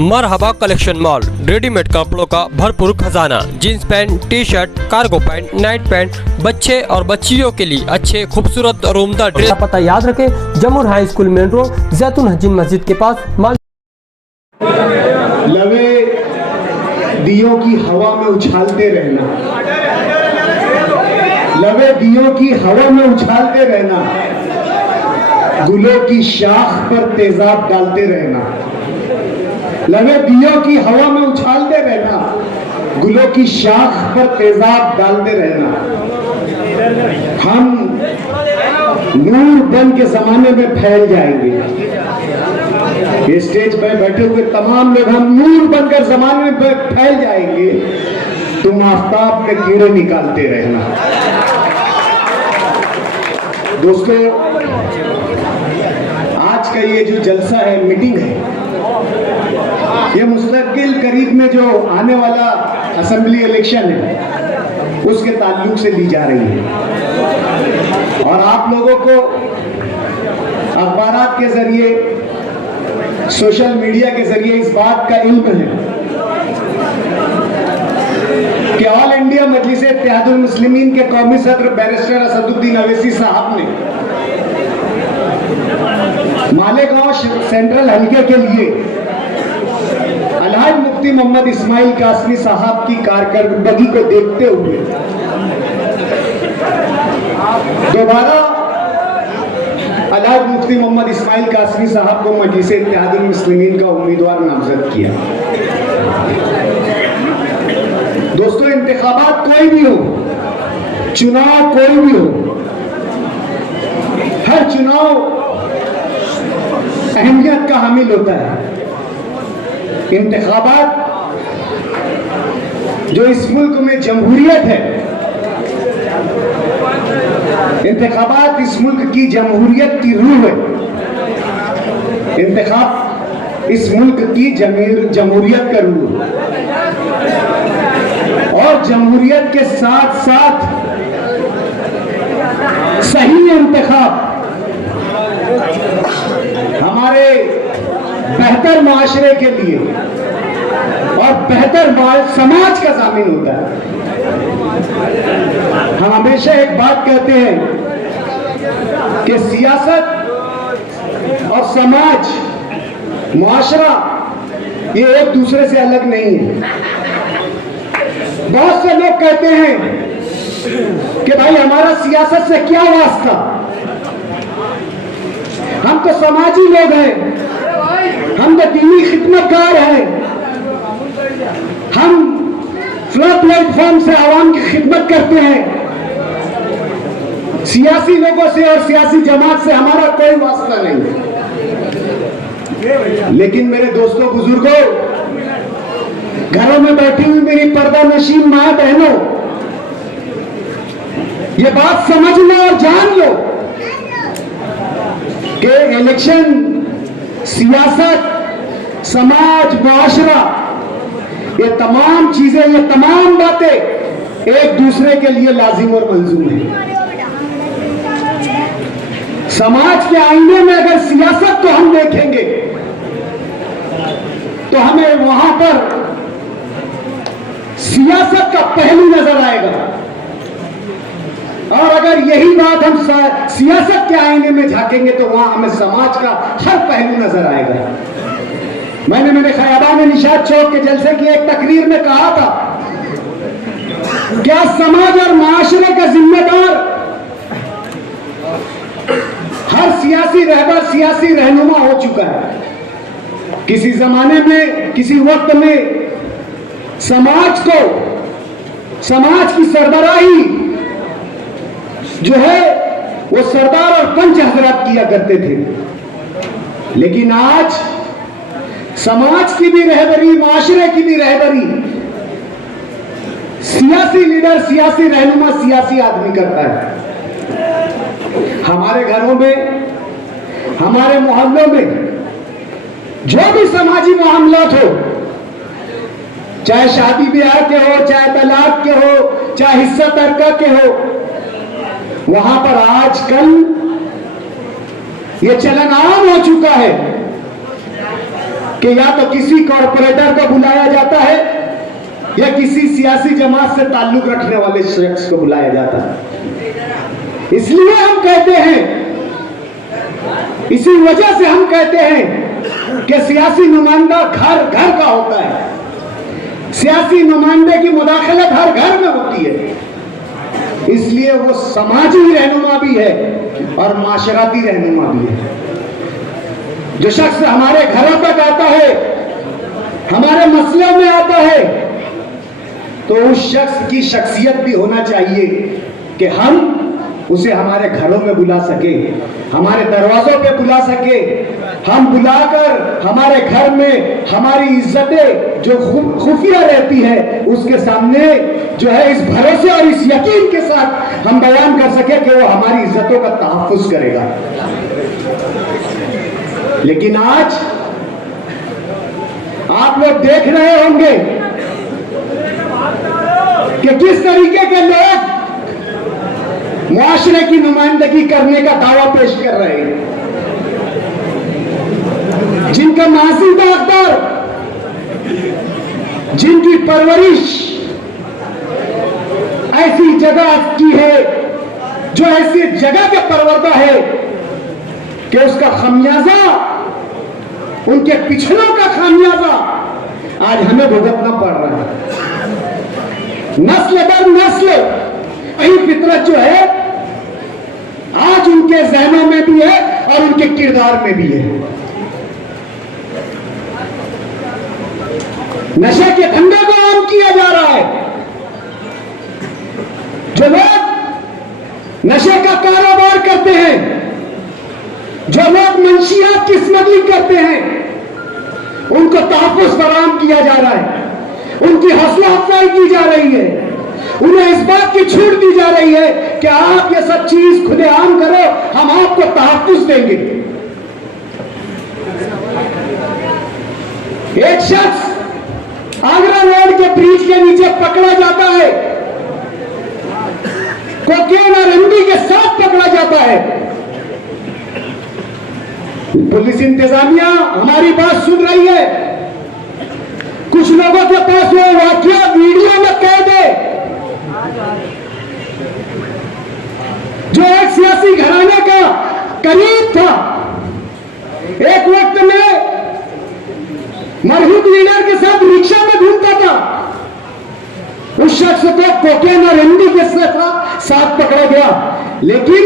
मरहबा collection mall, readymade कपड़ों का भरपूर खजाना। Jeans pant, T shirt, cargo pant, night pant, बच्चे और बच्चियों के लिए अच्छे खूबसूरत और उम्दा ड्रेस। पता याद रखें, जमुर हाई स्कूल मेन रोड, जैतून हजीन मस्जिद के पास। लवे दियों की हवा में उछालते रहना, लवे दियों की हवा में उछालते रहना, गुलों की शाख पर तेजाब डालते रहना। लवे दियों की हवा में उछालते रहना, गुलों की शाख पर तेजाब डालते रहना। हम नूर बन के जमाने में फैल जाएंगे। ये स्टेज पर बैठे हुए तमाम लोग हम नूर बनकर जमाने में फैल जाएंगे। तुम आफताब में कीड़े निकालते रहना। दोस्तों, आज का ये जो जलसा है, मीटिंग है, ये मुस्तकिल करीब में जो आने वाला असेंबली इलेक्शन है उसके ताल्लुक से ली जा रही है। और आप लोगों को अखबारात के जरिए, सोशल मीडिया के जरिए इस बात का इल्म है कि ऑल इंडिया मजलिस इत्तेहादुल मुस्लिमीन के कौमी सदर बैरिस्टर असदुद्दीन अवैसी साहब ने मालेगांव सेंट्रल हल्के के लिए अलहाज मुफ्ती मोहम्मद इस्माइल कासमी साहब की कारकर्दगी को देखते हुए दोबारा अलहाज मुफ्ती मोहम्मद इस्माइल कासमी साहब को मजलिस इत्तेहादुल मुस्लिमीन का उम्मीदवार नामजद किया। दोस्तों, इंतखाबात कोई भी हो, चुनाव कोई भी हो, हर चुनाव अहमियत का हामिल होता है। इंतखाबात जो इस मुल्क में जमहूरियत है, इंतखाबात इस मुल्क की जमहूरियत की रूह है। इंतखाब इस मुल्क की जमहूरियत का रूह है। और जमहूरियत के साथ साथ सही इंतखाब हमारे बेहतर माशरे के लिए और बेहतर समाज का जामिन होता है। हम हमेशा एक बात कहते हैं कि सियासत और समाज, मुआशरा, ये एक दूसरे से अलग नहीं है। बहुत से लोग कहते हैं कि भाई हमारा सियासत से क्या वास्ता, हम तो समाजी लोग हैं, हम तो दीनी खिदमतगार हैं, हम फ्लैट प्लेटफॉर्म से आवाम की खिदमत करते हैं। सियासी लोगों से और सियासी जमात से हमारा कोई वास्ता नहीं। लेकिन मेरे दोस्तों, बुजुर्गों, घरों में बैठी हुई मेरी पर्दा नशीन माँ बहनों, ये बात समझ लो और जान लो कि इलेक्शन, सियासत, समाज, मुआशरा, ये तमाम चीजें, ये तमाम बातें एक दूसरे के लिए लाजिम और मंजूर है। समाज के आईने में अगर सियासत को हम देखेंगे तो हमें वहां पर सियासत का पहलू नजर आएगा। और अगर यही बात हम सियासत के आईने में झांकेंगे तो वहां हमें समाज का हर पहलू नजर आएगा। मैंने मेरे खयाबान निशात चौक के जलसे की एक तकरीर में कहा था, क्या समाज और माशरे का जिम्मेदार हर सियासी रहबर, सियासी रहनुमा हो चुका है। किसी जमाने में, किसी वक्त में समाज को, समाज की सरबराही जो है वो सरदार और पंच हजरात किया करते थे। लेकिन आज समाज की भी रहबरी, माशरे की भी रहबरी सियासी लीडर, सियासी रहनुमा, सियासी आदमी करता है। हमारे घरों में, हमारे मोहल्लों में जो भी समाजी मामलात हो, चाहे शादी ब्याह के हो, चाहे तलाक के हो, चाहे हिस्सा तरका के हो, वहां पर आजकल ये चलन आम हो चुका है कि या तो किसी कॉरपोरेटर को बुलाया जाता है या किसी सियासी जमात से ताल्लुक रखने वाले शख्स को बुलाया जाता है। इसलिए हम कहते हैं, इसी वजह से हम कहते हैं कि सियासी नुमाइंदा घर घर का होता है। सियासी नुमाइंदे की मुदाखलत हर घर में होती है, इसलिए वो समाजी रहनुमा भी है और माशराती रहनुमा भी है। जो शख्स हमारे घरों तक आता है, हमारे मसलों में आता है, तो उस शख्स की शख्सियत भी होना चाहिए कि हम उसे हमारे घरों में बुला सके, हमारे दरवाजों पे बुला सके। हम बुलाकर हमारे घर में हमारी इज्जतें जो खुफिया रहती है उसके सामने जो है इस भरोसे और इस यकीन के साथ हम बयान कर सके कि वो हमारी इज्जतों का तहफ्फुज करेगा। लेकिन आज आप लोग देख रहे होंगे कि किस तरीके के लोग मुआशरे की नुमाइंदगी करने का दावा पेश कर रहे हैं, जिनका मासी दागदार, जिनकी परवरिश ऐसी जगह की है, जो ऐसी जगह के परवरदा है कि उसका खामियाजा, उनके पिछलों का खामियाजा आज हमें भुगतना पड़ रहा है। नस्ल दर नस्ल यही फितरत जो है आज उनके जहनों में भी है और उनके किरदार में भी है। नशे के धंधे को आम किया जा रहा है। जो लोग नशे का कारोबार करते हैं, जो लोग मंशियात की स्मगलिंग करते हैं, उनको तहफ्फुज़ फराहम किया जा रहा है, उनकी हौसला अफजाई की जा रही है, उन्हें इस बात की छूट दी जा रही है कि आप ये सब चीज खुलेआम करो, हम आपको तहफ्फुज़ देंगे। एक शख्स आगरा रोड के ब्रिज के नीचे पकड़ा जाता है, कोकेन और एमडी के साथ पकड़ा जाता है। पुलिस इंतजामिया हमारी बात सुन रही है। कुछ लोगों के पास वो वाकया वीडियो में कैद है, जो एक सियासी घराने का करीब था, एक वक्त में मरहूम लीडर के साथ रिक्शा में घूमता था। उस शख्स को कोकेन और एमडी के साथ पकड़ा गया, लेकिन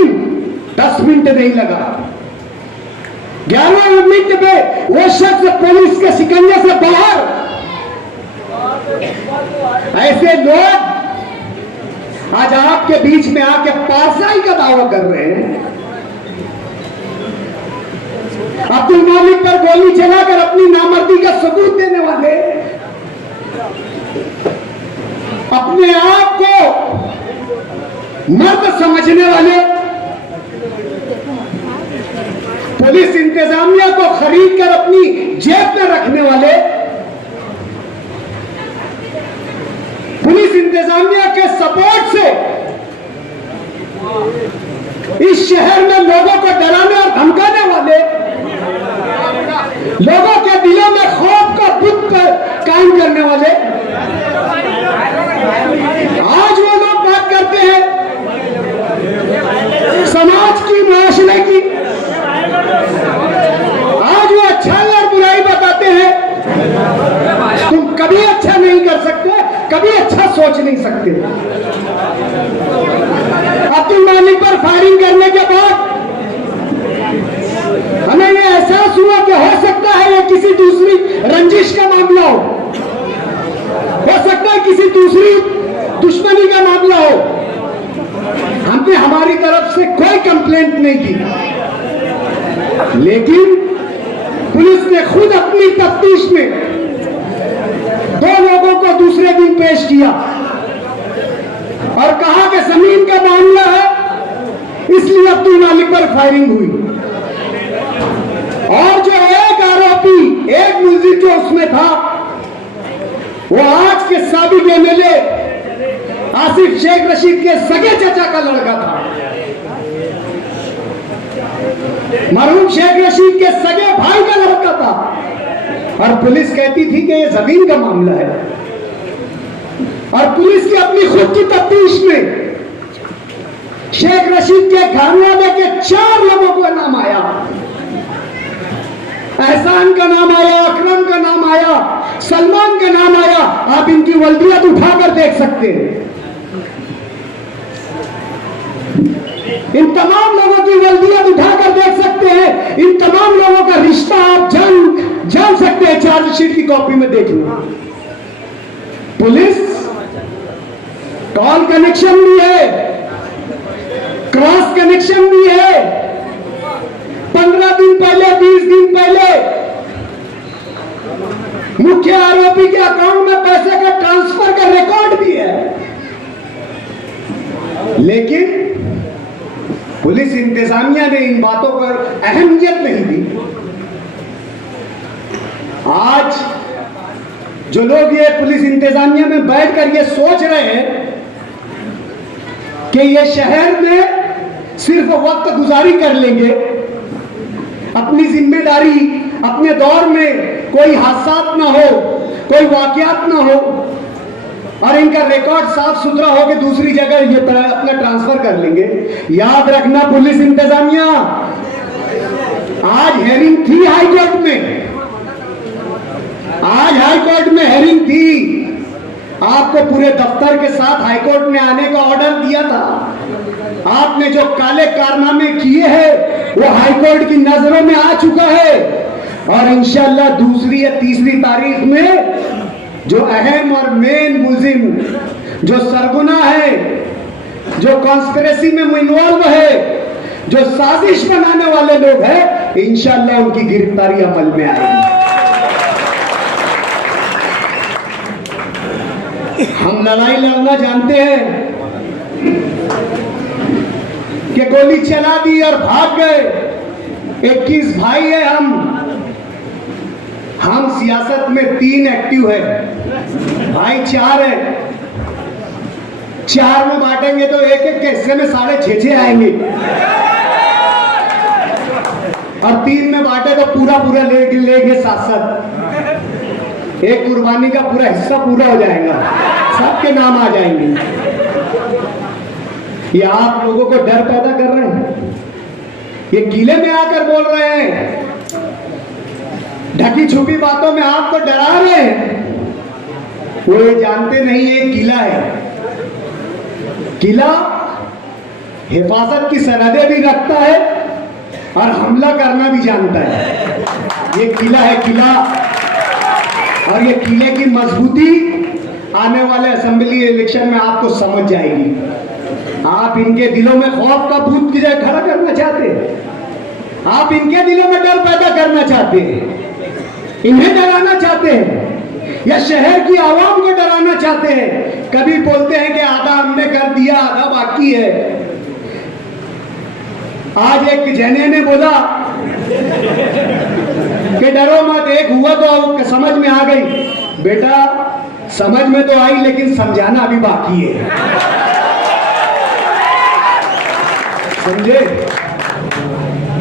10 मिनट नहीं लगा। 11वें मिनट पे वो शख्स पुलिस के शिकंजे से बाहर। ऐसे लोग आज आपके बीच में आके पारसाई का दावा कर रहे हैं। अब्दुल मालिक पर गोली चलाकर अपनी नामर्दी का सबूत देने वाले, अपने आप को मर्द समझने वाले, पुलिस इंतजामिया को खरीद कर अपनी जेब में रखने वाले, पुलिस इंतजामिया के सपोर्ट से इस शहर में लोगों को डराने और धमकाने वाले, लोगों के दिलों में खौफ का बुत कायम करने वाले, आज वो लोग बात करते हैं समाज की, मुआशरे की। आज वो अच्छाई और बुराई बताते हैं। तुम कभी अच्छा नहीं कर सकते, कभी अच्छा सोच नहीं सकते। अब्दुल मालिक पर फायरिंग करने के बाद हमें यह एहसास हुआ कि हो सकता है ये किसी दूसरी रंजिश का मामला हो सकता है किसी दूसरी दुश्मनी का मामला हो। हमने हमारी तरफ से कोई कंप्लेंट नहीं की, लेकिन पुलिस ने खुद अपनी तफ्तीश में 2 लोगों को दूसरे दिन पेश किया और कहा कि जमीन का मामला है, इसलिए अब्दुल मालिक पर फायरिंग हुई। और जो एक आरोपी, एक मुलजिम जो उसमें था, वो आज के साबिक एमएलए आसिफ शेख रशीद के सगे चाचा का लड़का था। मरहूम शेख रशीद के सगे भाई का लड़का था। और पुलिस कहती थी कि ये जमीन का मामला है, और पुलिस की अपनी खुद की तफ्तीश में शेख रशीद के खानवाले के 4 लोगों का नाम आया, एहसान का नाम आया, अकरम का नाम आया, सलमान का नाम आया। आप इनकी वल्दियत उठाकर देख सकते हैं। इन तमाम लोगों की वल्दियत उठाकर देख सकते हैं। इन तमाम लोगों का रिश्ता आप जान सकते हैं। चार्जशीट की कॉपी में देख लो। पुलिस कॉल कनेक्शन भी है, क्रॉस कनेक्शन भी है। 15 दिन पहले, 20 दिन पहले मुख्य आरोपी के अकाउंट में पैसे का ट्रांसफर का रिकॉर्ड भी है, लेकिन पुलिस इंतजामिया ने इन बातों पर अहमियत नहीं दी। आज जो लोग ये पुलिस इंतजामिया में बैठकर ये सोच रहे हैं कि ये शहर में सिर्फ वक्त गुजारी कर लेंगे, अपनी जिम्मेदारी, अपने दौर में कोई हादसा ना हो, कोई वाकयात ना हो, और इनका रिकॉर्ड साफ सुथरा हो कि दूसरी जगह ये अपना ट्रांसफर कर लेंगे। याद रखना पुलिस इंतजामिया, आज हेयरिंग थी हाईकोर्ट में, आज हाईकोर्ट में हेयरिंग थी। आपको पूरे दफ्तर के साथ हाईकोर्ट ने आने का ऑर्डर दिया था। आपने जो काले कारनामे किए हैं वो हाईकोर्ट की नजरों में आ चुका है, और इंशाल्लाह 2 या 3 तारीख में जो अहम और मेन मुलजिम, जो सरगुना है, जो कॉन्स्पिरेसी में इन्वॉल्व है, जो साजिश बनाने वाले लोग हैं, इंशाल्लाह उनकी गिरफ्तारी अमल में आएगी। हम लड़ाई लड़ना जानते हैं कि गोली चला दी और भाग गए। 21 भाई है हम सियासत में 3 एक्टिव है, भाई 4 है। 4 में बांटेंगे तो एक के हिस्से में 6.5 आएंगे, और 3 में बांटे तो पूरा लेंगे 7-7। एक कुर्बानी का पूरा हिस्सा पूरा हो जाएगा, सबके नाम आ जाएंगे। ये आप लोगों को डर पैदा कर रहे हैं, ये किले में आकर बोल रहे हैं, ढकी छुपी बातों में आपको डरा रहे हैं। वो ये जानते नहीं ये किला है। किला हिफाजत की सरहदें भी रखता है और हमला करना भी जानता है। ये किला है, किला, और ये किले की मजबूती आने वाले असेंबली इलेक्शन में आपको समझ जाएगी। आप इनके दिलों में खौफ का भूत की जगह खड़ा करना चाहते हैं, आप इनके दिलों में डर पैदा करना चाहते हैं, इन्हें डराना चाहते हैं, या शहर की आवाम को डराना चाहते हैं। कभी बोलते हैं कि आधा हमने कर दिया, आधा बाकी है। आज एक जने ने बोला कि डरो मत, एक हुआ तो समझ में आ गई। बेटा समझ में तो आई, लेकिन समझाना अभी बाकी है, समझे?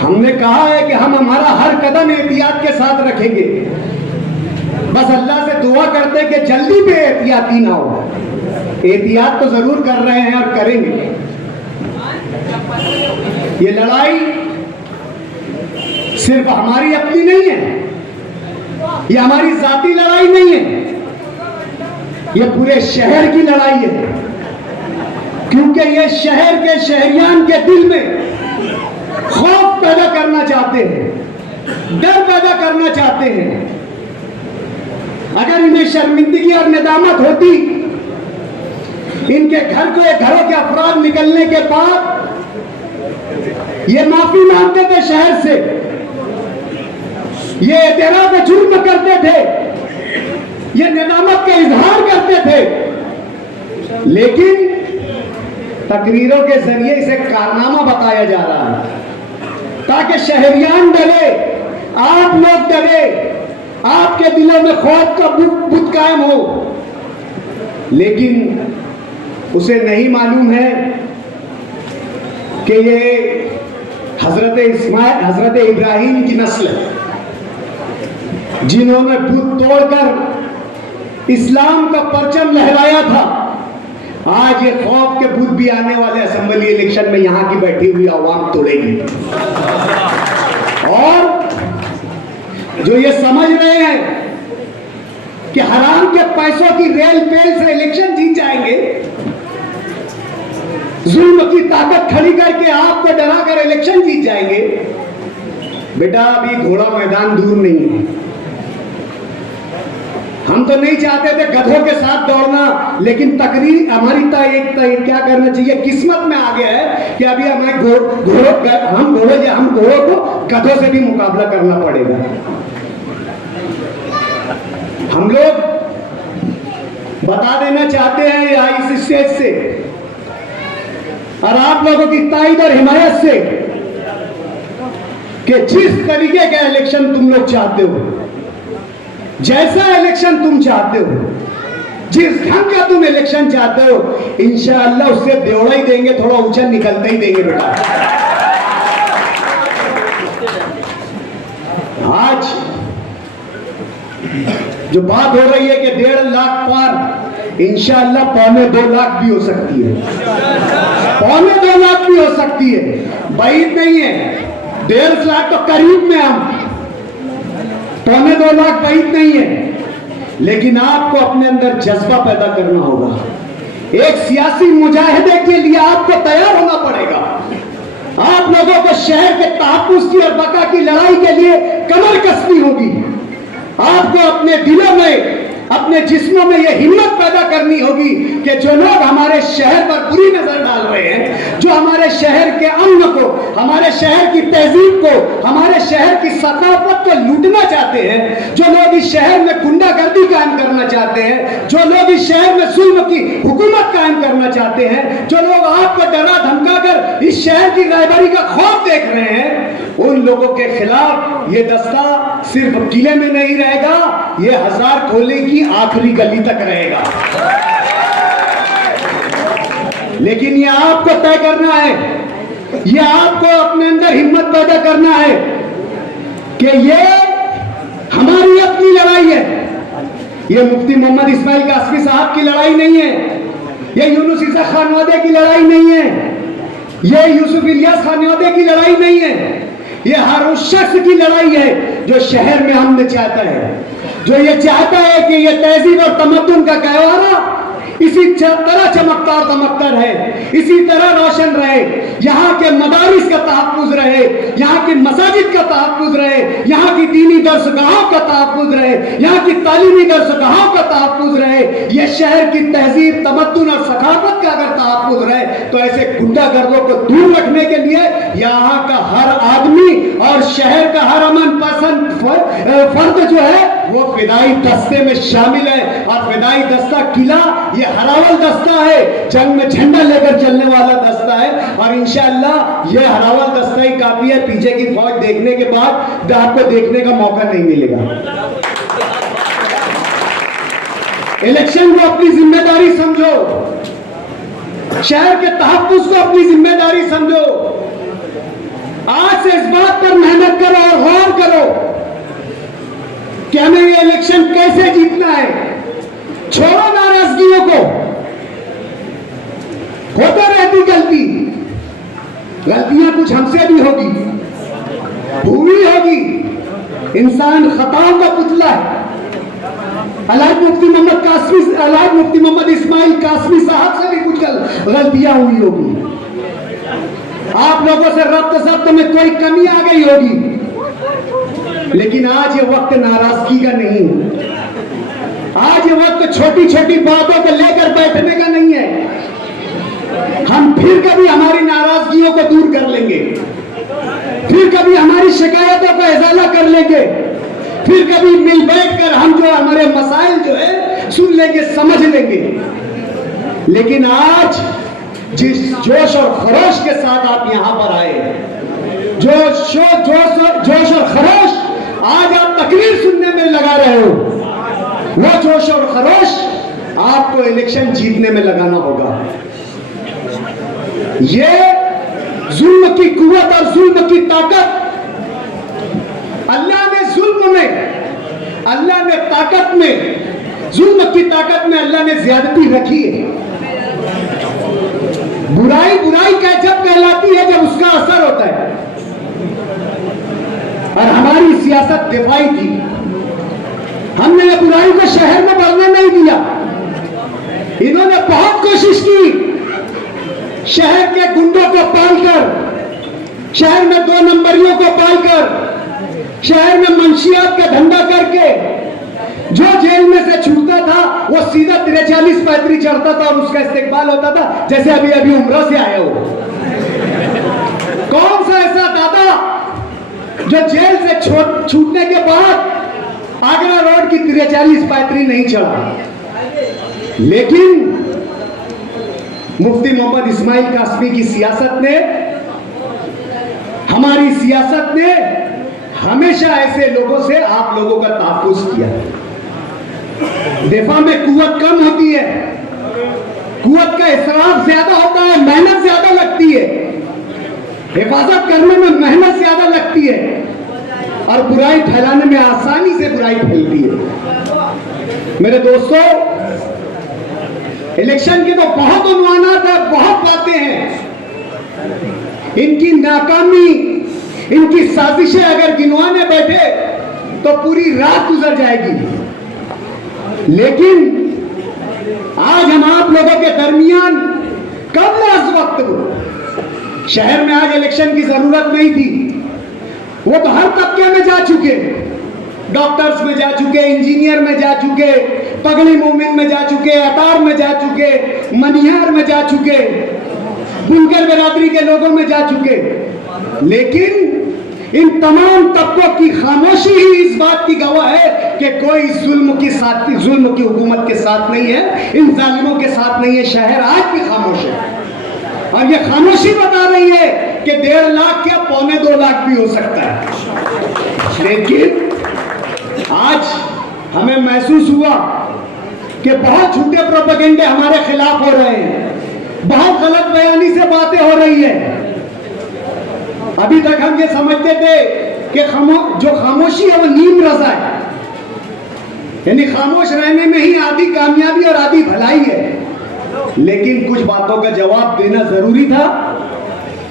हमने कहा है कि हम हमारा हर कदम एहतियात के साथ रखेंगे। बस अल्लाह से दुआ करते हैं कि जल्दी पे एहतियाती ना हो। एहतियात तो जरूर कर रहे हैं और करेंगे। ये लड़ाई सिर्फ हमारी अपनी नहीं है, ये हमारी जाती लड़ाई नहीं है, ये पूरे शहर की लड़ाई है। क्योंकि ये शहर के शहरियान के दिल में खौफ पैदा करना चाहते हैं, डर पैदा करना चाहते हैं। अगर इन्हें शर्मिंदगी और नदामत होती, इनके घरों के अफराद निकलने के बाद ये माफी मांगते थे शहर से, ये एतराफ जुर्म करते थे, ये नदामत का इजहार करते थे, लेकिन तकरीरों के जरिए इसे कारनामा बताया जा रहा है ताकि शहरियान डरे, आप लोग डरे, आपके दिलों में खौफ का बुत कायम हो। लेकिन उसे नहीं मालूम है कि ये हजरत इब्राहिम की नस्ल है। जिन्होंने बुत तोड़कर इस्लाम का परचम लहराया था, आज ये खौफ के बुत भी आने वाले असेंबली इलेक्शन में यहां की बैठी हुई आवाम तोड़ेगी। और जो ये समझ रहे हैं कि हराम के पैसों की रेल पेल से इलेक्शन जीत जाएंगे, जुल्म की ताकत खड़ी करके आपको डरा कर इलेक्शन जीत जाएंगे, बेटा अभी घोड़ा मैदान दूर नहीं है। हम तो नहीं चाहते थे गधों के साथ दौड़ना, लेकिन तकरीर हमारी क्या करना चाहिए, किस्मत में आ गया है कि अभी हमें हम घोड़ों को गधों से भी मुकाबला करना पड़ेगा। हम लोग बता देना चाहते हैं इस स्टेज से और आप लोगों की ताईद और हिमायत से कि जिस तरीके का इलेक्शन तुम लोग चाहते हो, जैसा इलेक्शन तुम चाहते हो, जिस ढंग का तुम इलेक्शन चाहते हो, इंशाअल्लाह उससे देवड़ा ही देंगे, थोड़ा ऊंचा निकलता ही देंगे बेटा। आज जो बात हो रही है कि 1.5 लाख पार, इंशाअल्लाह 1.25 लाख भी हो सकती है, 1.25 लाख भी हो सकती है, बैद नहीं है। 1.5 लाख तो करीब में, हम 1.25 लाख बैद नहीं है। लेकिन आपको अपने अंदर जज्बा पैदा करना होगा, एक सियासी मुजाहिदे के लिए आपको तैयार होना पड़ेगा। आप लोगों को शहर के तहफ्फुज़ की और बका की लड़ाई के लिए कमर कसनी होगी। आपको अपने दिलों में, अपने जिस्मों में यह हिम्मत पैदा करनी होगी कि जो लोग हमारे शहर पर बुरी नजर डाल रहे हैं, जो हमारे शहर के अमन को, हमारे शहर की तहजीब को, हमारे शहर की सकाफत को लूटना चाहते हैं, जो लोग इस शहर में गुंडागर्दी कायम करना चाहते हैं, जो लोग इस शहर में जुल्म की हुकूमत कायम करना चाहते हैं, जो लोग आपको डरा धमका कर इस शहर की रहबरी का खौफ देख रहे हैं, उन लोगों के खिलाफ ये दस्ता सिर्फ किले में नहीं रहेगा, ये 1000 कोले की आखिरी गली तक रहेगा। लेकिन ये आपको तय करना है, ये आपको अपने अंदर हिम्मत पैदा करना है कि ये हमारी अपनी लड़ाई है। ये मुफ्ती मोहम्मद इस्माइल कासमी साहब की लड़ाई नहीं है, ये यूनुस ईसा खानवादे की लड़ाई नहीं है, ये यूसुफ इलियास खानवादे की लड़ाई नहीं है। ये हर उस शख्स की लड़ाई है जो शहर में हमने चाहता है, जो ये चाहता है कि ये तहजीब और तमद्दुन का गहवारा इसी तरह चमकता और दमकता रहे, इसी तरह रोशन रहे, यहाँ के मदारिस का तहफ्फुज़ रहे, यहाँ की मसाजिद का तहफ्फुज़ रहे, यहाँ की दीनी दरसगाहों का तहफ्फुज़ रहे, यहाँ की तालीमी दरसगाहों का तहफ्फुज़ रहे, ये शहर की तहजीब, तमद्दुन और सकाफत का अगर तहफ्फुज़ रहे, तो ऐसे गुंडागर्दों को दूर रखने के लिए यहाँ का हर आदमी और शहर का हर अमन पसंद फर्द जो है वो फिदाई दस्ते में शामिल है। और फिदाई दस्ता किला ये हरावल दस्ता है, जंग में झंडा लेकर चलने वाला दस्ता है, और इंशाअल्लाह ये हरावल दस्ता ही काफी है। पीछे की फौज देखने के बाद आपको देखने का मौका नहीं मिलेगा। इलेक्शन को अपनी जिम्मेदारी समझो, शहर के तहफ्फुज़ को अपनी जिम्मेदारी समझो। आज से इस बात पर मेहनत करो और गौर करो कि हमें ये इलेक्शन कैसे जीतना है। छोड़ो नाराजगियों को, होता रहती गलतियां कुछ हमसे भी होगी, हुई होगी, इंसान खताओं का पुतला है। अलहाज मुफ्ती मोहम्मद इस्माइल कासमी साहब से भी कुछ गलतियां हुई होगी, आप लोगों से रब्त ज़ब्त में कोई कमी आ गई होगी, लेकिन आज ये वक्त नाराजगी का नहीं है। आज ये वक्त छोटी छोटी बातों को लेकर बैठने का नहीं है। हम फिर कभी हमारी नाराजगियों को दूर कर लेंगे, फिर कभी हमारी शिकायतों का इजाला कर लेंगे, फिर कभी मिल बैठकर हम जो हमारे मसाइल जो है सुन लेंगे, समझ लेंगे। लेकिन आज जिस जोश और खरोश के साथ आप यहां पर आए, जोश और खरोश आज आप तकरीर सुनने में लगा रहे हो, वो जोश और खरोश आपको इलेक्शन जीतने में लगाना होगा। ये जुल्म की कुव्वत और जुल्म की ताकत, अल्लाह ने जुल्म में अल्लाह ने ताकत में, जुल्म की ताकत में अल्लाह ने ज्यादती रखी है। बुराई बुराई जब कहलाती है जब उसका असर होता है। और हमारी सियासत दिफाई थी, हमने ये बुराई को शहर में बढ़ने नहीं दिया। इन्होंने बहुत कोशिश की शहर के गुंडों को पालकर, शहर में 2 नंबरियों को पालकर, शहर में मंशियात का धंधा करके जो जेल में से छूटता था वो सीधा 43-35 चढ़ता था और उसका इस्तेकबाल होता था जैसे अभी अभी उम्र से आया हो। कौन सा ऐसा दादा जो जेल से छूटने के बाद आगरा रोड की 43-35 नहीं चढ़ा? लेकिन मुफ्ती मोहम्मद इस्माइल कासमी की सियासत ने, हमारी सियासत ने हमेशा ऐसे लोगों से आप लोगों का तहफ्फुज़ किया। दिफा में कुव्वत कम होती है, कुव्वत का इसराफ ज्यादा होता है, मेहनत ज्यादा लगती है, हिफाजत करने में मेहनत ज्यादा लगती है और बुराई फैलाने में आसानी से बुराई फैलती है। मेरे दोस्तों, इलेक्शन की तो बहुत उन्वानात है, बहुत बातें हैं। इनकी नाकामी, इनकी साजिशें अगर गिनवाने बैठे तो पूरी रात गुजर जाएगी। लेकिन आज हम आप लोगों के दरमियान कब इस वक्त वो शहर में आज इलेक्शन की जरूरत नहीं थी, वो तो हर तबके में जा चुके, डॉक्टर्स में जा चुके, इंजीनियर में जा चुके, पगड़ी मोमिन में जा चुके, अतार में जा चुके, मनिहार में जा चुके, बुनकर बिरादरी के लोगों में जा चुके। लेकिन इन तमाम तबकों की खामोशी ही इस बात की गवाह है कि कोई जुल्म की हुकूमत के साथ नहीं है, इन जालिमों के साथ नहीं है। शहर आज भी खामोश है और ये खामोशी बता रही है कि 1.5 लाख क्या 2.25 लाख भी हो सकता है। लेकिन आज हमें महसूस हुआ कि बहुत झूठे प्रोपेगेंडे हमारे खिलाफ हो रहे हैं, बहुत गलत बयानी से बातें हो रही है। अभी तक हम ये समझते थे कि जो खामोशी है वो नीम रज़ा है, यानी खामोश रहने में ही आधी कामयाबी और आधी भलाई है। लेकिन कुछ बातों का जवाब देना जरूरी था,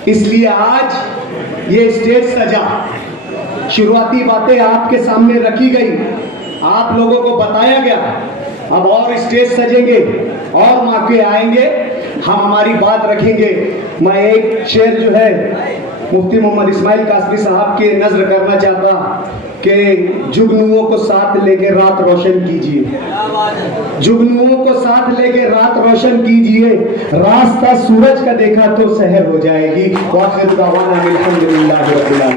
इसलिए आज ये स्टेज सजा, शुरुआती बातें आपके सामने रखी गई, आप लोगों को बताया गया। अब और स्टेज सजेंगे और मौके आएंगे, हम हमारी बात रखेंगे। मैं एक शेर जो है मुफ्ती मोहम्मद इस्माइल कासमी साहब के नज़र करना चाहता कि जुगनुओं को साथ लेके रात रोशन कीजिए, जुगनुओं को साथ लेके रात रोशन कीजिए, रास्ता सूरज का देखा तो सहर हो जाएगी। वाखिर दावाना अल्हम्दुलिल्लाह रब्बिल आलमीन।